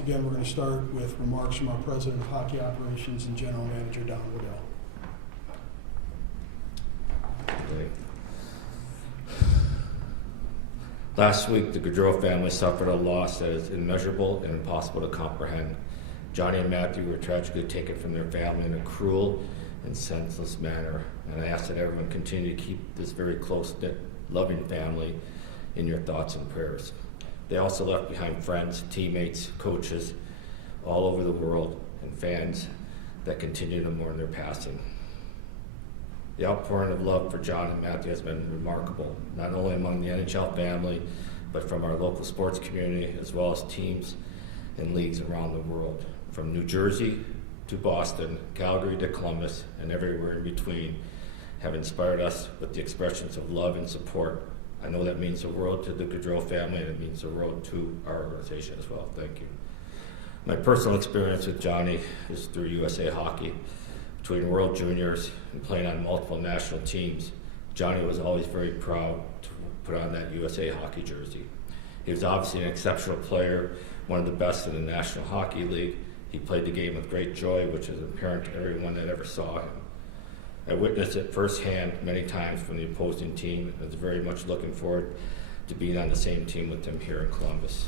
again, we're going to start with remarks from our President of Hockey Operations and General Manager, Don Waddell. Last week, the Gaudreau family suffered a loss that is immeasurable and impossible to comprehend. Johnny and Matthew were tragically taken from their family in a cruel and senseless manner, and I ask that everyone continue to keep this very close-knit, loving family in your thoughts and prayers. They also left behind friends, teammates, coaches all over the world, and fans that continue to mourn their passing. The outpouring of love for John and Matthew has been remarkable, not only among the NHL family, but from our local sports community, as well as teams and leagues around the world. From New Jersey to Boston, Calgary to Columbus, and everywhere in between, have inspired us with the expressions of love and support. I know that means the world to the Gaudreau family, and it means the world to our organization as well. Thank you. My personal experience with Johnny is through USA Hockey. Between World Juniors and playing on multiple national teams, Johnny was always very proud to put on that USA Hockey jersey. He was obviously an exceptional player, one of the best in the National Hockey League. He played the game with great joy, which is apparent to everyone that ever saw him. I witnessed it firsthand many times from the opposing team, and was very much looking forward to being on the same team with him here in Columbus.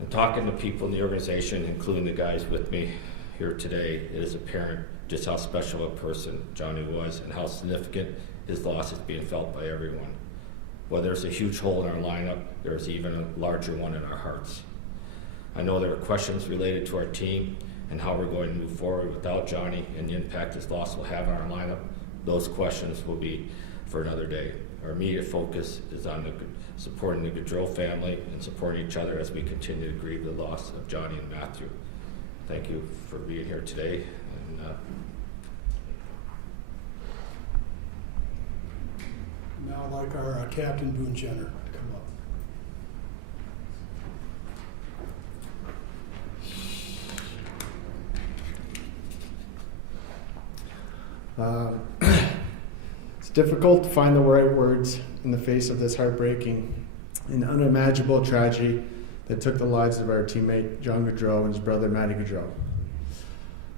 And talking to people in the organization, including the guys with me here today, it is apparent just how special a person Johnny was and how significant his loss is being felt by everyone. While there's a huge hole in our lineup, there's even a larger one in our hearts. I know there are questions related to our team and how we're going to move forward without Johnny and the impact his loss will have on our lineup. Those questions will be for another day. Our immediate focus is on supporting the Gaudreau family and supporting each other as we continue to grieve the loss of Johnny and Matthew. Thank you for being here today. And, Now I'd like our Captain Boone Jenner to come up. It's difficult to find the right words in the face of this heartbreaking and unimaginable tragedy that took the lives of our teammate John Gaudreau and his brother Matty Gaudreau.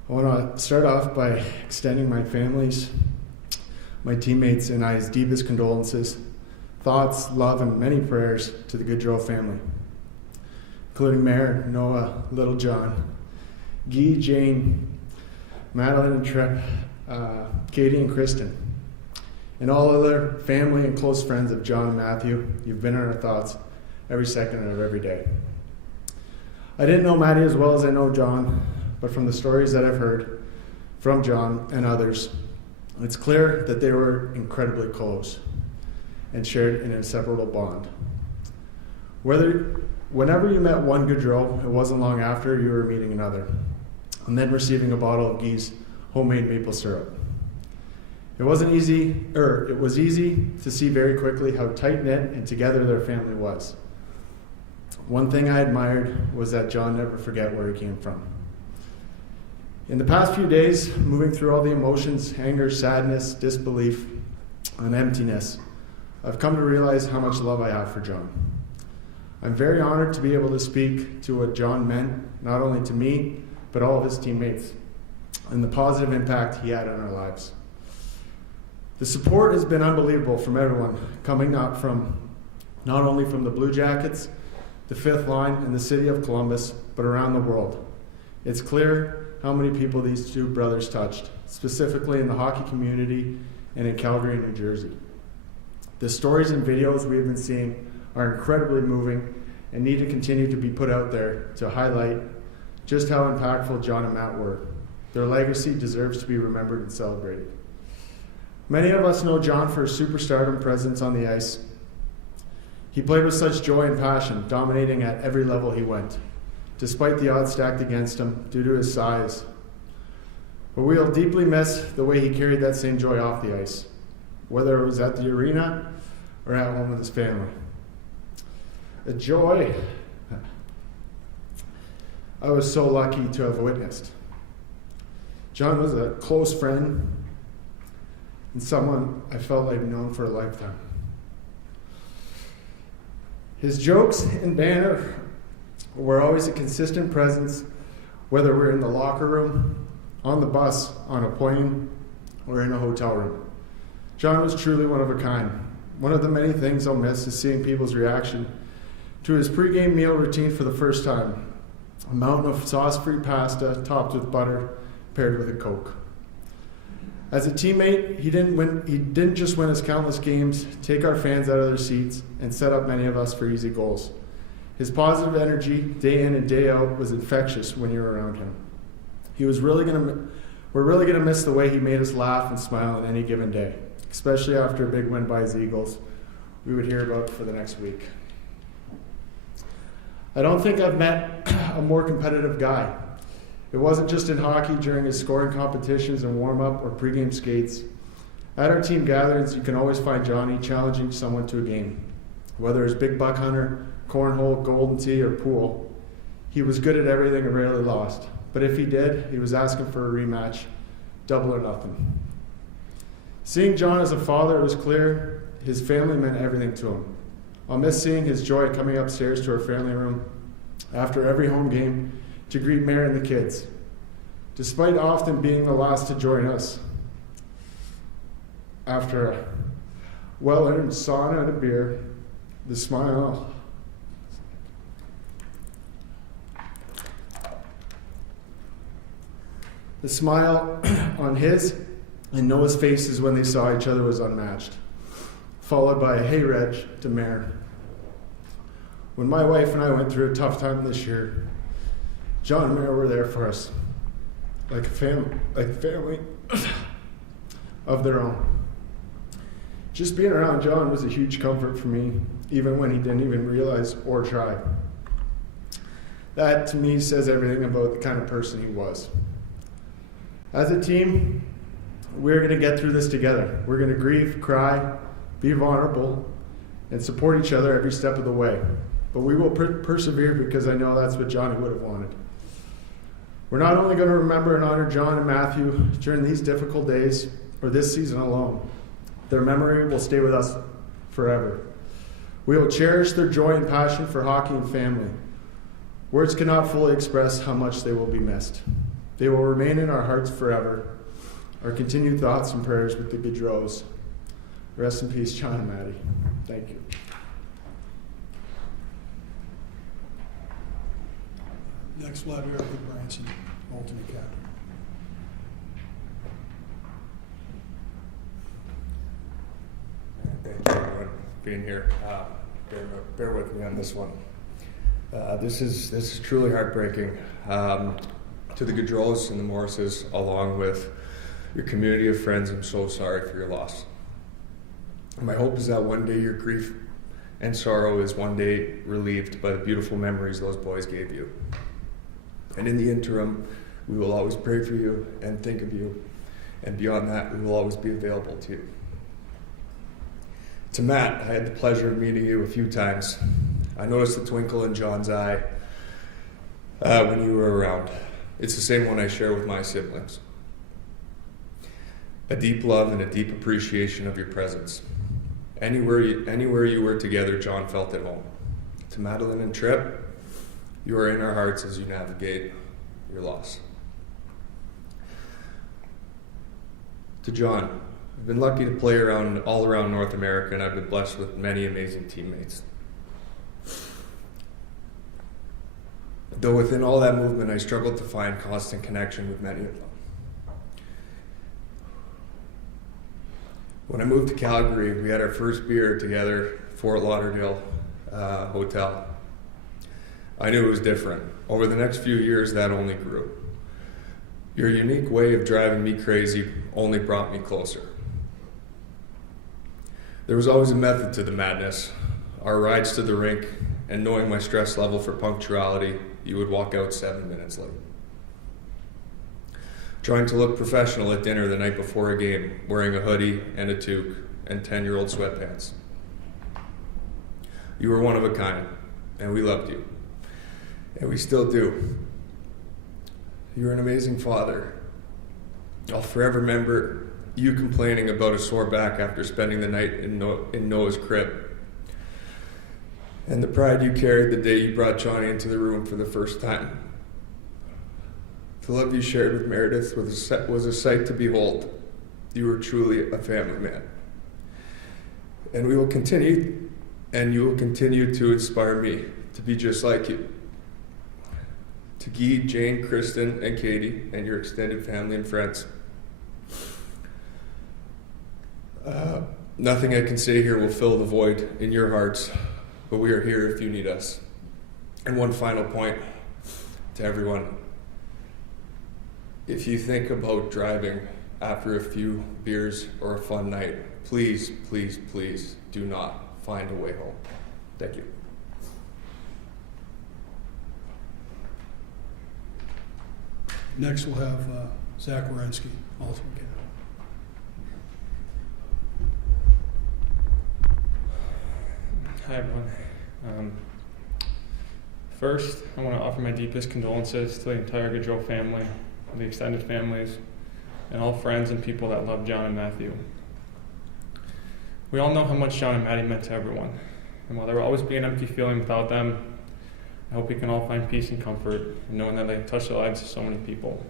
I want to start off by extending my family's, my teammates, and I's deepest condolences, thoughts, love, and many prayers to the Gaudreau family, including Mare, Noah, Little John, Guy, Jane, Madeline, and Trip, Katie, and Kristen, and all other family and close friends of John and Matthew. You've been in our thoughts every second of every day. I didn't know Matty as well as I know John, but from the stories that I've heard from John and others, it's clear that they were incredibly close and shared an inseparable bond. Whenever you met one Gaudreau, it wasn't long after you were meeting another, and then receiving a bottle of Guy's homemade maple syrup. It was easy to see very quickly how tight-knit and together their family was. One thing I admired was that John never forget where he came from. In the past few days, moving through all the emotions, anger, sadness, disbelief, and emptiness, I've come to realize how much love I have for John. I'm very honored to be able to speak to what John meant, not only to me, but all of his teammates, and the positive impact he had on our lives. The support has been unbelievable from everyone, coming not only from the Blue Jackets, the Fifth Line, and the city of Columbus, but around the world. It's clear how many people these two brothers touched, specifically in the hockey community and in Calgary, New Jersey. The stories and videos we have been seeing are incredibly moving and need to continue to be put out there to highlight just how impactful John and Matt were. Their legacy deserves to be remembered and celebrated. Many of us know John for his superstardom presence on the ice. He played with such joy and passion, dominating at every level he went, despite the odds stacked against him due to his size. But we'll deeply miss the way he carried that same joy off the ice, whether it was at the arena or at home with his family. A joy I was so lucky to have witnessed. John was a close friend and someone I felt I'd known for a lifetime. His jokes and banter were always a consistent presence, whether we're in the locker room, on the bus, on a plane, or in a hotel room. John was truly one of a kind. One of the many things I'll miss is seeing people's reaction to his pregame meal routine for the first time. A mountain of sauce-free pasta topped with butter, paired with a Coke. As a teammate, he didn't just win us countless games, take our fans out of their seats, and set up many of us for easy goals. His positive energy, day in and day out, was infectious when you were around him. We're really gonna miss the way he made us laugh and smile on any given day, especially after a big win by his Eagles we would hear about for the next week. I don't think I've met a more competitive guy. It wasn't just in hockey during his scoring competitions and warm-up or pregame skates. At our team gatherings, you can always find Johnny challenging someone to a game. Whether it's big buck hunter, cornhole, golden tee, or pool, he was good at everything and rarely lost. But if he did, he was asking for a rematch, double or nothing. Seeing John as a father, it was clear his family meant everything to him. I'll miss seeing his joy coming upstairs to our family room after every home game to greet Mary and the kids, despite often being the last to join us. After a well-earned sauna and a beer, the smile on his and Noah's faces when they saw each other was unmatched, followed by a "Hey Reg" to Mare. When my wife and I went through a tough time this year, John and Mare were there for us, like family of their own. Just being around John was a huge comfort for me, even when he didn't even realize or try. That, to me, says everything about the kind of person he was. As a team, we're going to get through this together. We're going to grieve, cry, be vulnerable, and support each other every step of the way. But we will persevere because I know that's what Johnny would have wanted. We're not only going to remember and honor John and Matthew during these difficult days or this season alone. Their memory will stay with us forever. We will cherish their joy and passion for hockey and family. Words cannot fully express how much they will be missed. They will remain in our hearts forever. Our continued thoughts and prayers with the Gaudreaus. Rest in peace, John and Maddie. Thank you. Next letter of the Branson, alternate captain. Thank you, everyone, for being here. Bear with me on this one. This is truly heartbreaking. To the Gaudreaus and the Morrises, along with your community of friends, I'm so sorry for your loss. My hope is that one day your grief and sorrow is one day relieved by the beautiful memories those boys gave you. And in the interim, we will always pray for you and think of you. And beyond that, we will always be available to you. To Matt, I had the pleasure of meeting you a few times. I noticed the twinkle in John's eye when you were around. It's the same one I share with my siblings. A deep love and a deep appreciation of your presence. Anywhere you were together, John felt at home. To Madeline and Tripp, you are in our hearts as you navigate your loss. To John, I've been lucky to play all around North America, and I've been blessed with many amazing teammates. Though within all that movement, I struggled to find constant connection with many of them. When I moved to Calgary, we had our first beer together, Fort Lauderdale Hotel. I knew it was different. Over the next few years, that only grew. Your unique way of driving me crazy only brought me closer. There was always a method to the madness. Our rides to the rink, and knowing my stress level for punctuality, you would walk out 7 minutes late. Trying to look professional at dinner the night before a game, wearing a hoodie and a toque and 10-year-old sweatpants. You were one of a kind, and we loved you. And we still do. You're an amazing father. I'll forever remember you complaining about a sore back after spending the night in Noah's crib. and the pride you carried the day you brought Johnny into the room for the first time. The love you shared with Meredith was a sight to behold. You were truly a family man. And you will continue to inspire me to be just like you. To Guy, Jane, Kristen, and Katie, and your extended family and friends. Nothing I can say here will fill the void in your hearts, but we are here if you need us. And one final point to everyone. If you think about driving after a few beers or a fun night, please, please, please do not find a way home. Thank you. Next, we'll have Zach Werenski, also again. Hi, everyone. First, I want to offer my deepest condolences to the entire Gaudreau family, the extended families, and all friends and people that love John and Matthew. We all know how much John and Maddie meant to everyone, and while there will always be an empty feeling without them, I hope we can all find peace and comfort in knowing that they touched the lives of so many people.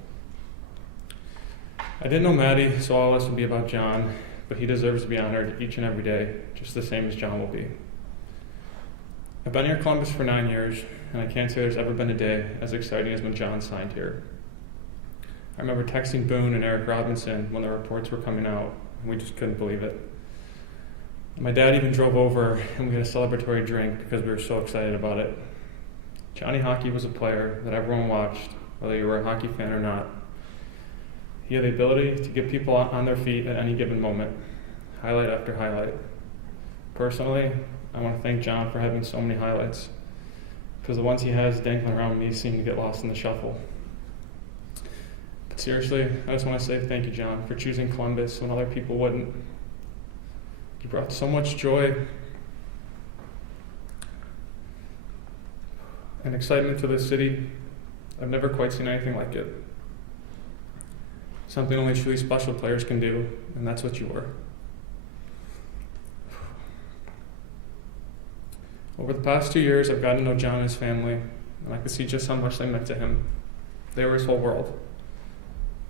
I didn't know Maddie, so all this would be about John, but he deserves to be honored each and every day, just the same as John will be. I've been here in Columbus for 9 years, and I can't say there's ever been a day as exciting as when John signed here. I remember texting Boone and Eric Robinson when the reports were coming out, and we just couldn't believe it. My dad even drove over, and we had a celebratory drink because we were so excited about it. Johnny Hockey was a player that everyone watched, whether you were a hockey fan or not. He had the ability to get people on their feet at any given moment, highlight after highlight. Personally, I want to thank John for having so many highlights, because the ones he has dangling around me seem to get lost in the shuffle. But seriously, I just want to say thank you, John, for choosing Columbus when other people wouldn't. You brought so much joy and excitement to this city. I've never quite seen anything like it. Something only truly special players can do, and that's what you were. Over the past 2 years, I've gotten to know John and his family, and I could see just how much they meant to him. They were his whole world,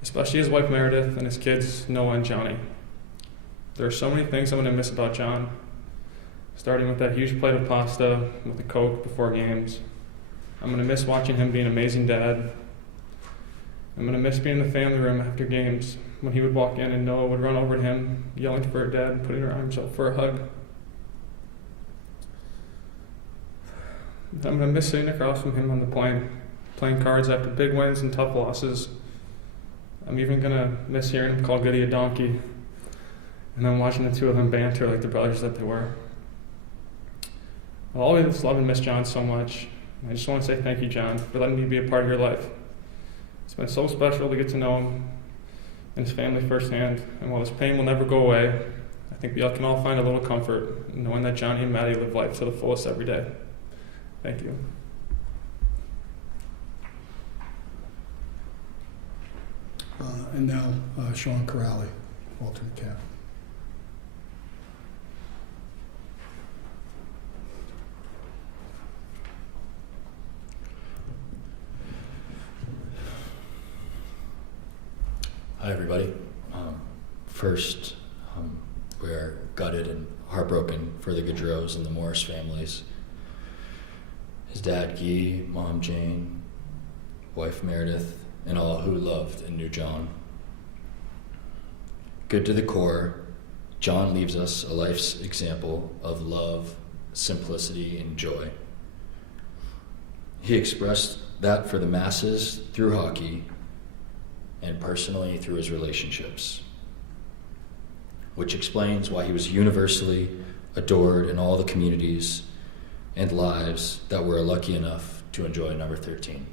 especially his wife Meredith and his kids Noah and Johnny. There are so many things I'm going to miss about John, starting with that huge plate of pasta with a Coke before games. I'm going to miss watching him be an amazing dad. I'm going to miss being in the family room after games when he would walk in and Noah would run over to him, yelling for her dad and putting her arms out for a hug. I'm going to miss sitting across from him on the plane, playing cards after big wins and tough losses. I'm even going to miss hearing him call Goody a donkey, and then watching the two of them banter like the brothers that they were. I'll always love and miss John so much. I just want to say thank you, John, for letting me be a part of your life. It's been so special to get to know him and his family firsthand, and while this pain will never go away, I think we can all find a little comfort in knowing that Johnny and Maddie live life to the fullest every day. Thank you. And now Sean Kuraly, alternate captain. Hi, everybody. First, we're gutted and heartbroken for the Gaudreaus and the Morris families. His dad, Guy, mom, Jane, wife, Meredith, and all who loved and knew John. Good to the core, John leaves us a life's example of love, simplicity, and joy. He expressed that for the masses through hockey and personally through his relationships, which explains why he was universally adored in all the communities and lives that were lucky enough to enjoy number 13.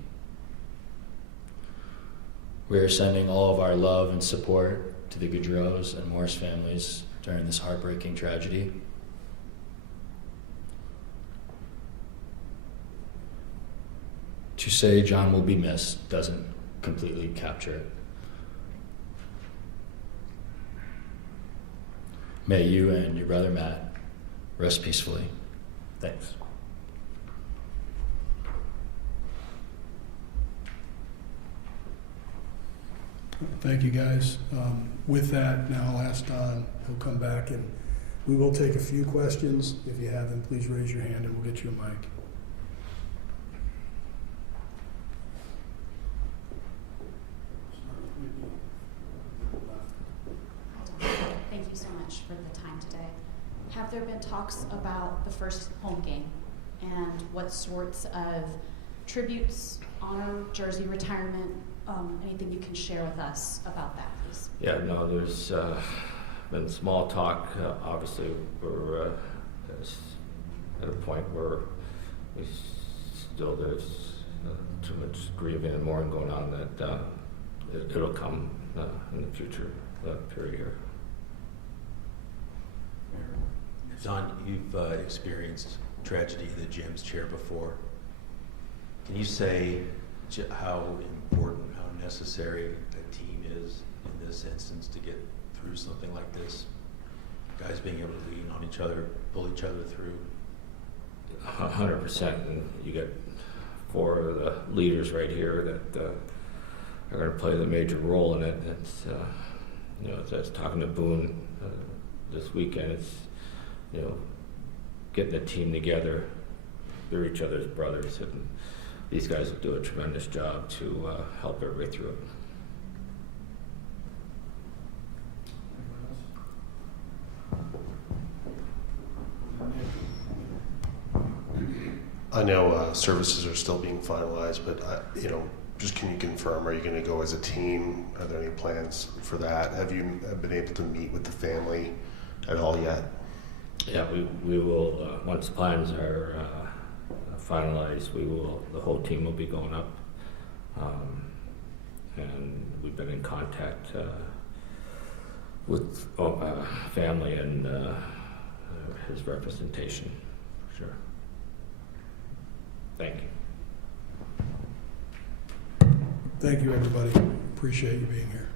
We are sending all of our love and support to the Gaudreaus and Morris families during this heartbreaking tragedy. To say John will be missed doesn't completely capture it. May you and your brother Matt rest peacefully. Thanks. Thank you, guys. With that, now I'll ask Don. He'll come back, and we will take a few questions. If you have them, please raise your hand, and we'll get you a mic. Thank you so much for the time today. Have there been talks about the first home game and what sorts of tributes, honor, jersey retirement, anything you can share with us about that, please? Yeah, no, there's been small talk. Obviously, we're at a point where there's too much grieving and mourning going on that it'll come in the future period here. Don, you've experienced tragedy in the Jim's chair before. Can you say how important, how necessary a team is in this instance to get through something like this? Guys being able to lean on each other, pull each other through. 100%, and you get 4 of the leaders right here that are going to play the major role in it. It's as I was talking to Boone this weekend, it's getting the team together. They're each other's brothers, and these guys will do a tremendous job to help everybody through it. I know services are still being finalized, but just can you confirm, are you going to go as a team? Are there any plans for that? Have you been able to meet with the family at all yet? Yeah, we will, once plans are finalized, the whole team will be going up. And we've been in contact with family and his representation, for sure. Thank you. Thank you, everybody. Appreciate you being here.